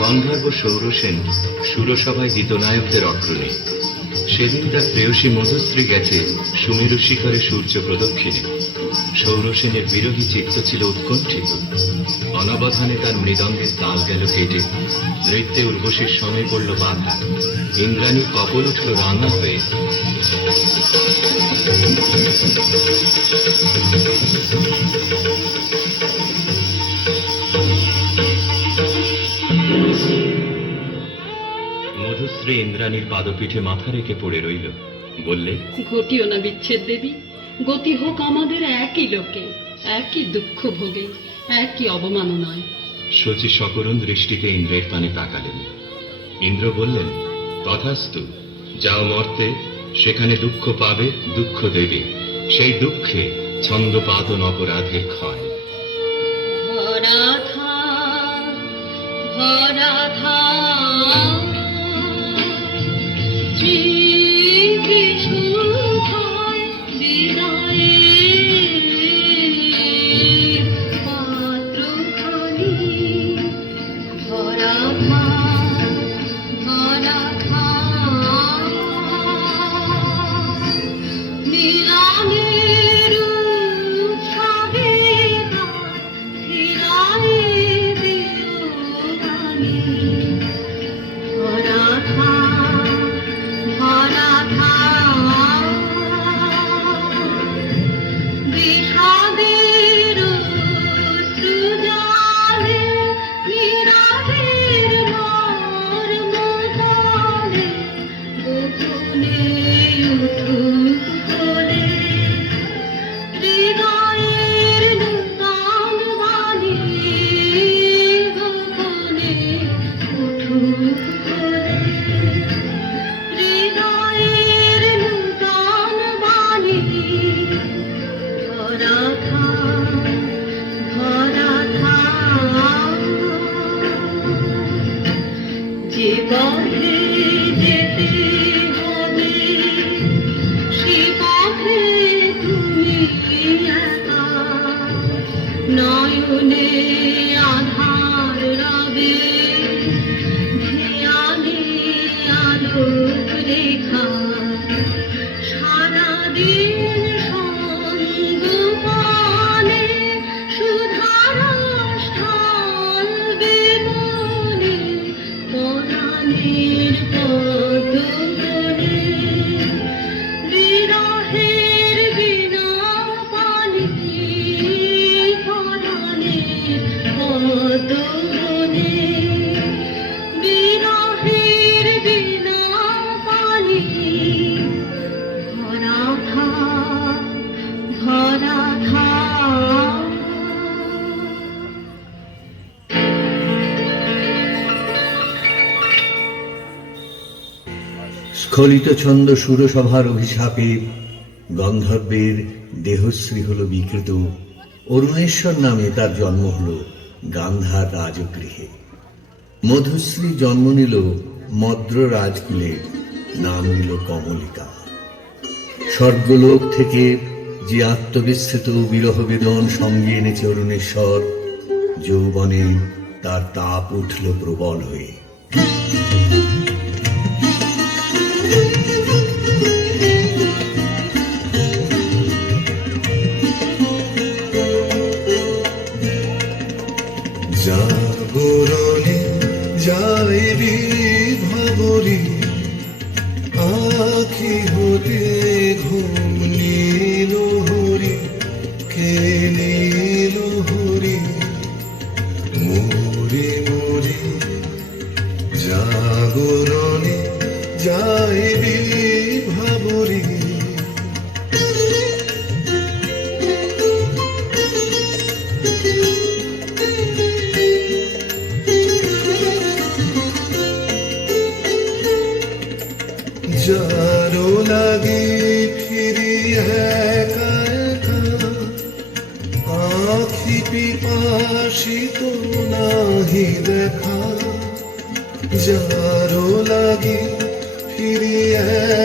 গন্ধর্ব সৌরসেন সুরসভায় গীতনায়কদের অগ্রণী। সেদিন তার প্রেয়সী মধুশ্রী গেছে সুমেরু শিখরে সূর্য প্রদক্ষিণে। সৌরসেনের বিরোহী চিত্ত ছিল উৎকণ্ঠিত। অনবধানে তার মৃদঙ্গের তাল গেল কেটে, নৃত্যে উর্বশীর সময় পড়ল বাধা। ইন্দ্রাণী কপল উঠল রাঙা হয়ে। মধুশ্রী ইন্দ্রাণীর পাদপীঠে মাথা রেখে পড়ে রইল। বললে, ঘটিও না বিচ্ছেদ দেবী, গতি হোক আমাদের একই লোকে, একই দুঃখ ভোগে, একই অবমাননায়। শচী সকরুণ দৃষ্টিতে ইন্দ্রের পানে তাকালেন। ইন্দ্র বললেন, তথাস্তু, যাও মর্তে, সেখানে দুঃখ পাবে, দুঃখ দেবে, সেই দুঃখে ছন্দপাতন অপরাধের ক্ষয়। স্খলিত ছন্দ সুরসভার অভিশাপে গন্ধর্বের দেহশ্রী হল বিকৃত। অরুণেশ্বর নামে তার জন্ম হল গান্ধার রাজগৃহে। মধুশ্রী জন্ম নিল মদ্র রাজকুলে, নাম নিল কমলিকা। স্বর্গলোক থেকে যে আত্মবিস্মৃত বিরহ বেদন সঙ্গে এনেছে অরুণেশ্বর, যৌবনে তার তাপ উঠল প্রবল হয়ে। জাগরণে যাইবি ভাবরি, আখি হতে ঘুম নীল হরি, কে নীল হরি মরি মরি। জাগরণে যাইবি ভাবরি, যারো লাগে ফিরি একা একা, আখি পিপাসিত নাহি দেখা। যারো লাগে ফিরি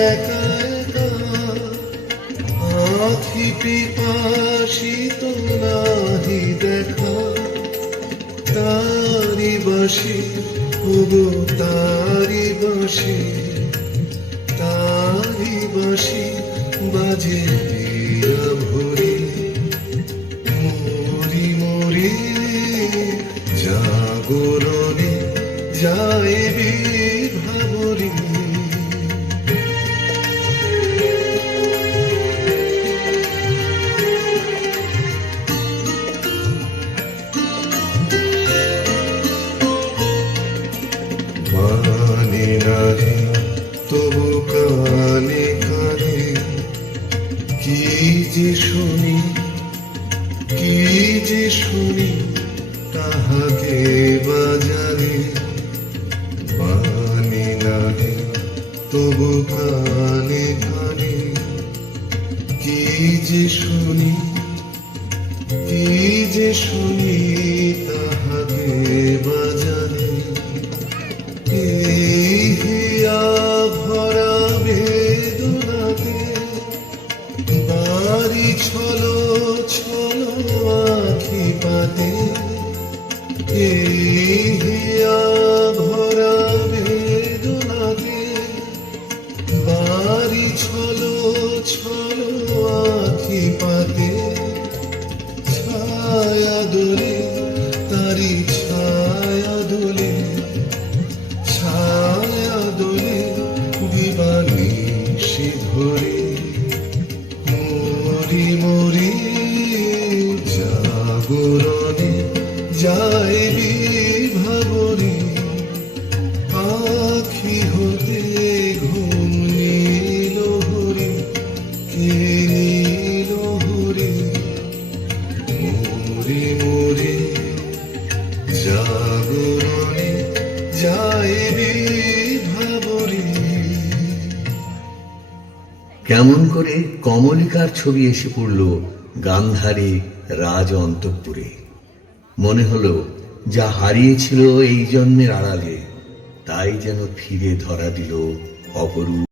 একা একা, আখি পিপাসিত নাহি দেখা। বাঁশি ওগো তারি বাঁশি, তারি বাঁশি বাজে হিয়া ভরি, মরি মরি জাগরণে যাইবি ভাবরি। মানে নাহি তবু কানে কানে কি যে শুনি, কি যে শুনি তাহাকে বাজারে। মানে নাহি তবু কানে কানে কি যে শুনি, কি যে শুনি তাহাকে বাজারে। এই হিয়া ভরা বেদনাতে বাড়ি ছলো ছলো আখি পাতে। এই হিয়া ভরা বেদনাতে বাড়ি ছলো ছলো আখি পাতে। ছায়া দোলে তারি ছায়া দোলে, ছায়া দোলে দিবানিশি ধরে। মরি মরি জাগরণে যাইবি ভাবরি। আখি হতে ঘুম নীল হরি, কে নীল হরি। মরি মরি জাগরণে যাইবি ভাবরি। কেমন করে কমলিকার ছবি এসে পড়ল গান্ধারী রাজ অন্তঃপুরে। মনে হলো যা হারিয়েছিল এই জন্মের আড়ালে তাই যেন ফিরে ধরা দিল অপরূপ